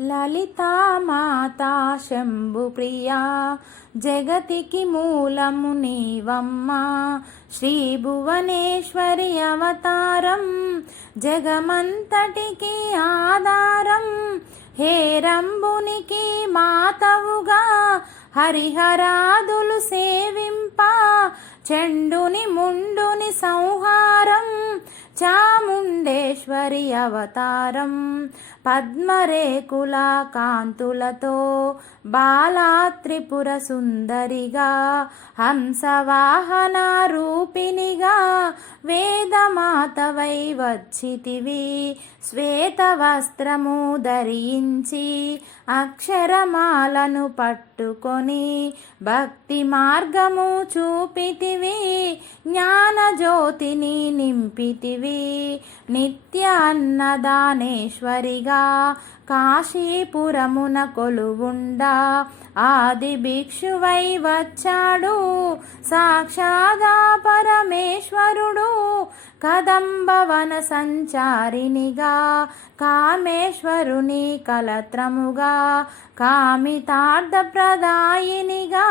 లలితా మాతా శంభుప్రియా జగతికి మూలము నీవమ్మా. శ్రీ భువనేశ్వరి అవతారం జగమంతటికి ఆధారం. హేరంబునికి మాతవుగా హరిహరాదులు సేవింప చెండుని ముండుని సంహారం. చాముండేశ్వరి అవతారం పద్మరేకుల కాంతులతో బాలా త్రిపుర సుందరిగా హంసవాహన రూపిణిగా వేదమాతవై వచ్చితివి. శ్వేత వస్త్రము ధరించి అక్షరమాలను పట్టుకొని భక్తి మార్గము చూపితివి. జ్ఞానజ్యోతిని నింపితివి. నిత్య అన్నదానేశ్వరిగా కాశీపురమున కొలువుండా ఆది భిక్షువై వచ్చాడు సాక్షాదా పరమేశ్వరుడు. కదంబవన సంచారినిగా కామేశ్వరుని కలత్రముగా కామితార్థప్రదాయినిగా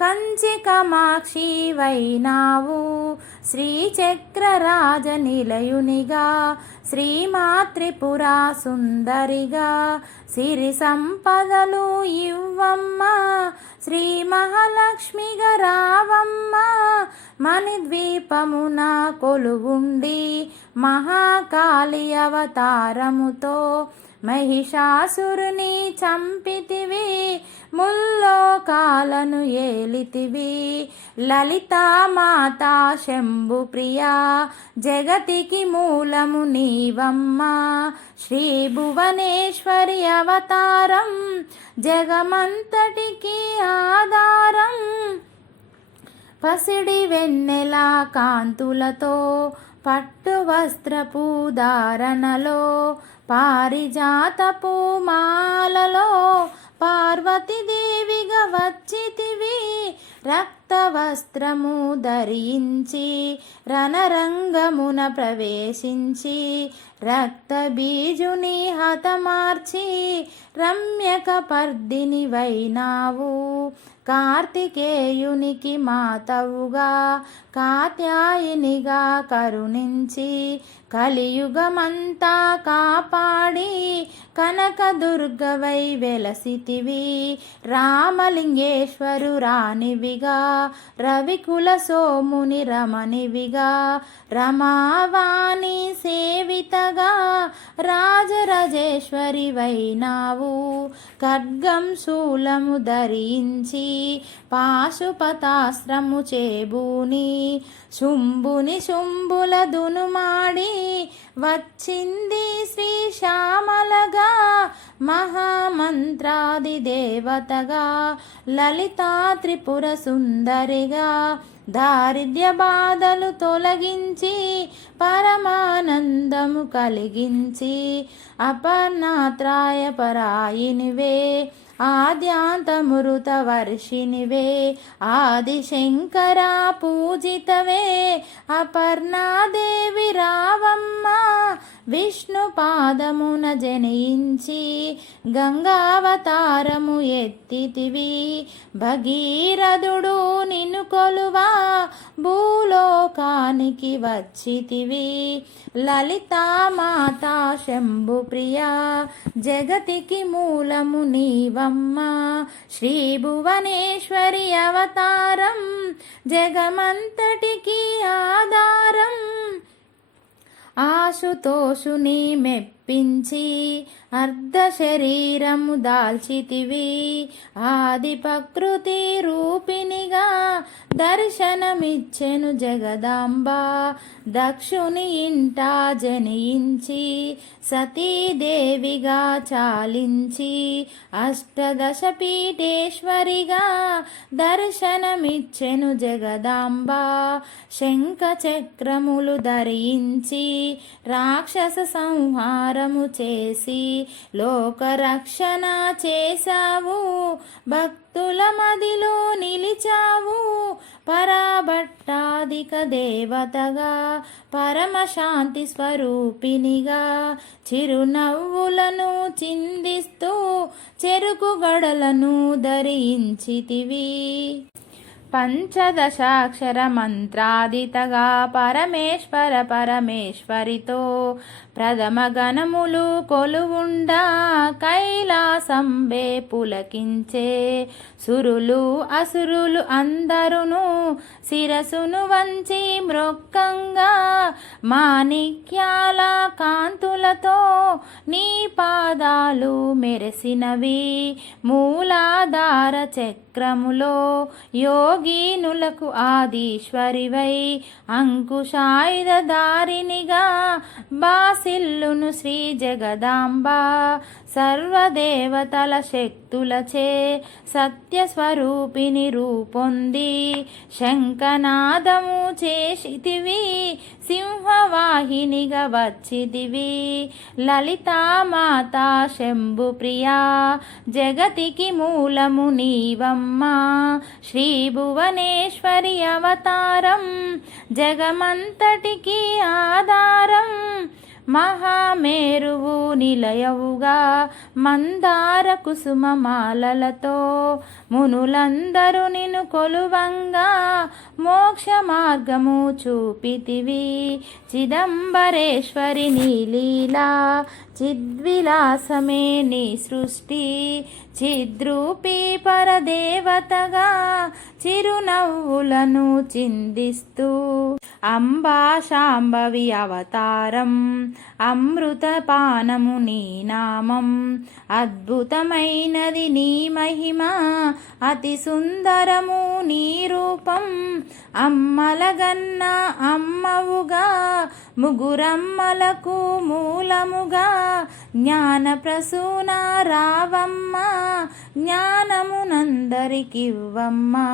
కంచి కామాక్షి వైనావు. శ్రీచక్రరాజ నిలయునిగా శ్రీమాత్రిపురా సుందరిగా సిరి సంపదలు ఇవ్వమ్మ. శ్రీ మహాలక్ష్మిగా రావమ్మ. మణిద్వీపమున కొలువుండి మహాకాళి అవతారముతో మహిషాసురుని చంపితివి. ముల్లోకాలను ఏలితివి. లలితా మాతా శంభుప్రియా జగతికి మూలము నీవమ్మా. శ్రీ భువనేశ్వరి అవతారం జగమంతటికి ఆధారం. పసిడి వెన్నెల కాంతులతో పట్టు వస్త్రపు ధారణలో పారిజాతపు మాలలో పార్వతీదేవిగా వచ్చితివి. రక్త వస్త్రము ధరించి రణరంగమున ప్రవేశించి రక్త బీజుని హతమార్చి రమ్యక పర్దిని వైనావు. కార్తికేయునికి మాతవుగా కాత్యాయినిగా కరుణించి కలియుగమంతా కాపాడి కనకదుర్గవై వెలసితివి. రామలింగేశ్వరు రాణివిగా రవికుల సోముని రమణివిగా రమావాణి సేవితగా రాజరాజేశ్వరి వైనావు. ఖడ్గం శూలము ధరించి పాశుపతాస్త్రము చేబూని శుంభుని శుంభుల దునుమాడి వచ్చింది శ్రీ శ్యామలగా మహామంత్రాది దేవతగా లలితా త్రిపుర సుందరిగా దారిద్ర్య బాధలు తొలగించి పరమానందము కలిగించి అపర్ణాత్రాయ పరాయినివే ఆద్యాంతమృత వర్షినివే ఆదిశంకర పూజితవే. అపర్ణాదేవి రావమ్మ. విష్ణు పాదమున జనించి గంగావతారము ఎత్తితివి. భగీరథుడు నిన్ను కొలువా భూలోకానికి వచ్చితివి. లలితా మాతా శంభుప్రియా జగతికి మూలము నీవమ్మా. శ్రీ భువనేశ్వరి అవతారం జగమంతటికి ఆధారం. ఆశుతోషుని మెప్పించి అర్ధ శరీరము దాల్చితివి. ఆది ప్రకృతి రూపిణిగా దర్శనమిచ్చెను జగదాంబ. దక్షుని ఇంట జనించి సతీదేవిగా చాలించి అష్టదశ పీఠేశ్వరిగా దర్శనమిచ్చెను జగదాంబ. శంఖ చక్రములు ధరించి రాక్షస సంహార అవతారము చేసి లోకరక్షణ చేశావు, భక్తుల మదిలో నిలిచావు. పరాభట్టాదిక దేవతగా పరమశాంతి స్వరూపినిగా చిరునవ్వులను చిందిస్తూ చెరుకు గడలను ధరించితివి. పంచదశాక్షర మంత్రాదితగా పరమేశ్వర పరమేశ్వరితో ప్రథమ గణములు కొలువుండా కైలాసంబే పులకించే. సురులు అసురులు అందరును శిరసును వంచి మ్రొక్కంగా మాణిక్యాల కాంతులతో నీ పాదాలు మెరిసినవి. మూలాధార చక్రములో యోగీనులకు ఆదీశ్వరివై అంకుశాయుధధారినిగా బాసిల్లును శ్రీ జగదాంబ. సర్వదేవతల శక్తులచే సత్యస్వరూపిణి రూపొంది శంఖనాదము చేసితివి. సింహవాహినిగా వచ్చితివి. లలితామాత శంభుప్రియా జగతికి మూలము నీవమ్మా. శ్రీ భువనేశ్వరి అవతారం జగమంతటికి ఆధారం. మహామేరువు నిలయవుగా మందార కుసుమమాలలతో మునులందరూ నిన్ను కొలువంగా మోక్ష మార్గము చూపితివి. చిదంబరేశ్వరి నీలీలా చిద్విలాసమే నీ సృష్టి. చిద్రూపీ పరదేవతగా చిరునవ్వులను చిందిస్తూ అంబా శాంభవి అవతారం అమృతపానము నీ నామం. అద్భుతమైనది నీ మహిమ అతి సుందరము నీ రూపం. అమ్మలగన్న అమ్మవుగా ముగురమ్మలకు మూలముగా జ్ఞాన ప్రసూన రావమ్మ. జ్ఞానమునందరికివ్వమ్మా.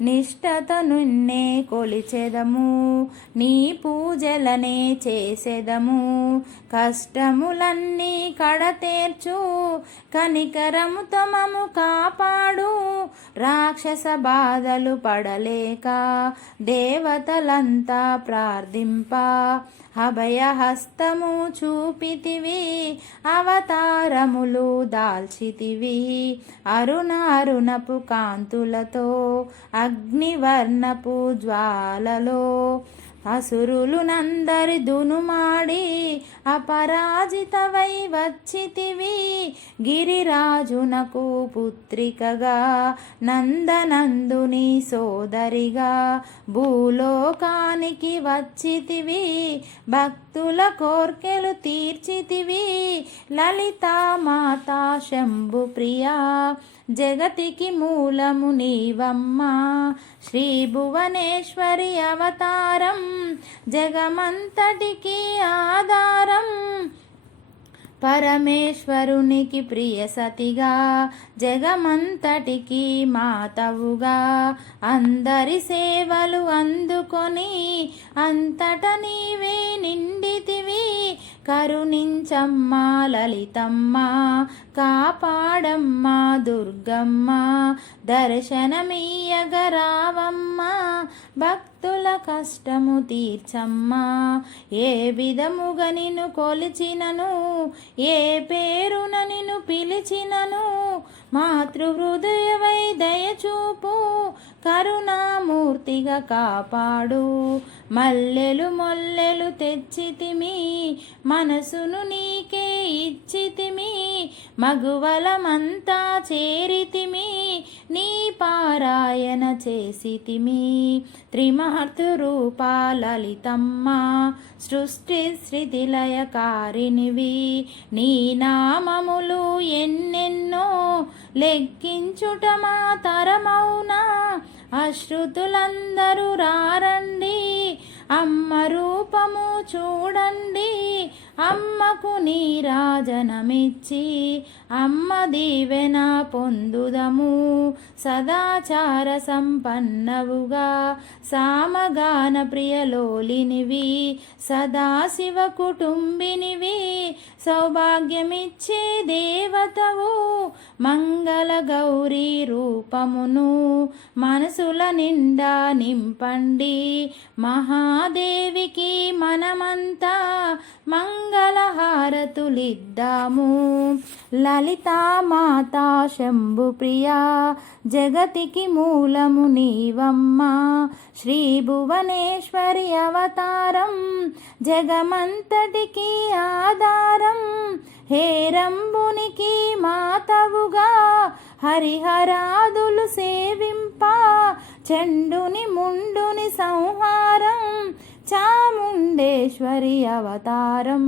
నిష్టత నిన్నే కొలిచెదము నీ పూజలనే చేసెదము. కష్టములన్నీ కడతేర్చు కనికరముతో మము కాపాడు. రాక్షస బాధలు పడలేక దేవతలంతా ప్రార్థింప అభయహస్తము చూపితివి. అవతారములు దాల్చితివి. అరుణ అరుణపు కాంతులతో అగ్నివర్ణపు జ్వాలలో అసురులు నందరి దునుమాడి అపరాజితవై వచ్చితివి. గిరిరాజునకు పుత్రికగా నందనందుని సోదరిగా భూలోకానికి వచ్చితివి. భక్తుల కోర్కెలు తీర్చితివి. లలితామాత శంభుప్రియా జగతికి మూలము నీవమ్మా. శ్రీ భువనేశ్వరి అవతారం జగమంతటికి ఆధారం. పరమేశ్వరునికి ప్రియ సతిగా జగమంతటికి మాతవుగా అందరి సేవలు అందుకొని అంతట నీవే నిండితివి. కరుణించమ్మా లలితమ్మ కాపాడమ్మా దుర్గమ్మ. దర్శనమియ్యగరావమ్మా భక్తుల కష్టము తీర్చమ్మా. ఏ విధముగా నిన్ను కొలిచినను ఏ పేరున నిన్ను పిలిచినను మాతృహృదయవై దయచూపు. కరుణామూర్తిగా కాపాడు. మల్లెలు మొల్లెలు తెచ్చితిమి మనసును నీకే ఇచ్చితిమి. మగువలమంతా చేరితిమి నీ పారాయణ చేసితిమి. త్రిమార్తు రూపా లలితమ్మ సృష్టి స్థితిలయకారినివి. నీ నామములు ఎన్నెన్నో లెక్కించుట మా తరమౌనా. అశ్రుతులందరూ రారండి అమ్మ రూపము చూడండి. అమ్మకు నీరాజనమిచ్చి అమ్మ దీవెన పొందుదము. సదాచార సంపన్నవుగా సామగాన ప్రియలోలినివి, సదాశివ కుటుంబినివి, సౌభాగ్యమిచ్చే దేవతవు. మంగళ గౌరీ రూపమును మనసుల నిండా నింపండి. మహాదేవికి మనమంతా మంగళహారతులిద్దాము. లలితా మాతా శంభు ప్రియా జగతికి మూలము నీవమ్మ. శ్రీ భువనేశ్వరి అవతారం జగమంతటికి ఆధారం. హేరంబునికి మాతవుగా హరిహరాదులు సేవింప, చండుని ముండుని సంహారం చాముండేశ్వరి అవతారం.